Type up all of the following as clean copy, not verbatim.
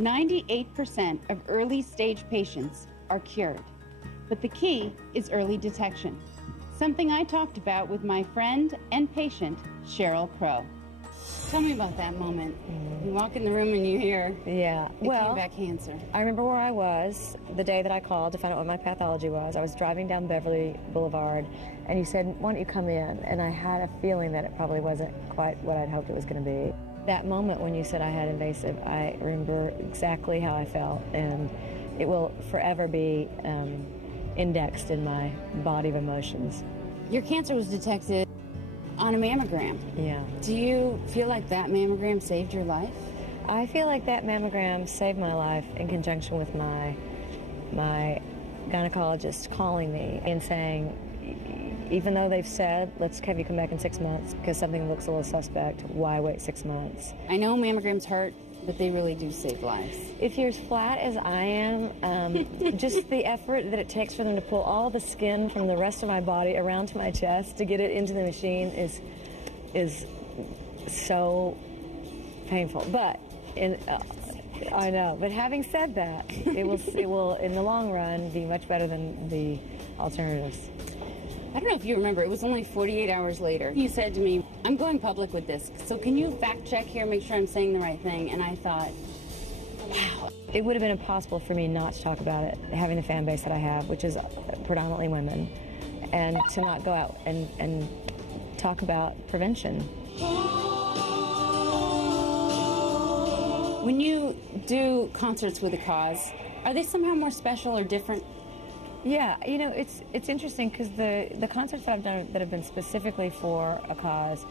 98% of early-stage patients are cured, but the key is early detection, something I talked about with my friend and patient, Sheryl Crow. Tell me about that moment. You walk in the room and you hear, yeah, well, came back cancer. I remember where I was the day that I called to find out what my pathology was. I was driving down Beverly Boulevard, and you said, why don't you come in? And I had a feeling that it probably wasn't quite what I'd hoped it was going to be. That moment when you said I had invasive, I remember exactly how I felt, and it will forever be indexed in my body of emotions. Your cancer was detected on a mammogram. Yeah. Do you feel like that mammogram saved your life? I feel like that mammogram saved my life in conjunction with my gynecologist calling me and saying, even though they've said, let's have you come back in 6 months because something looks a little suspect, why wait 6 months? I know mammograms hurt, but they really do save lives. If you're as flat as I am, just the effort that it takes for them to pull all the skin from the rest of my body around to my chest to get it into the machine is so painful. But I know. But having said that, it will in the long run be much better than the alternatives. I don't know if you remember, it was only 48 hours later. You said to me, I'm going public with this, so can you fact check here, make sure I'm saying the right thing? And I thought, wow. It would have been impossible for me not to talk about it, having the fan base that I have, which is predominantly women, and to not go out and talk about prevention. When you do concerts with a cause, are they somehow more special or different? Yeah, you know, it's interesting because the concerts that I've done that have been specifically for a cause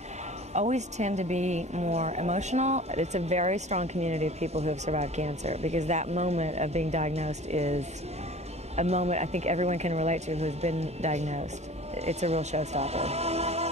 always tend to be more emotional. It's a very strong community of people who have survived cancer because that moment of being diagnosed is a moment I think everyone can relate to who's been diagnosed. It's a real showstopper.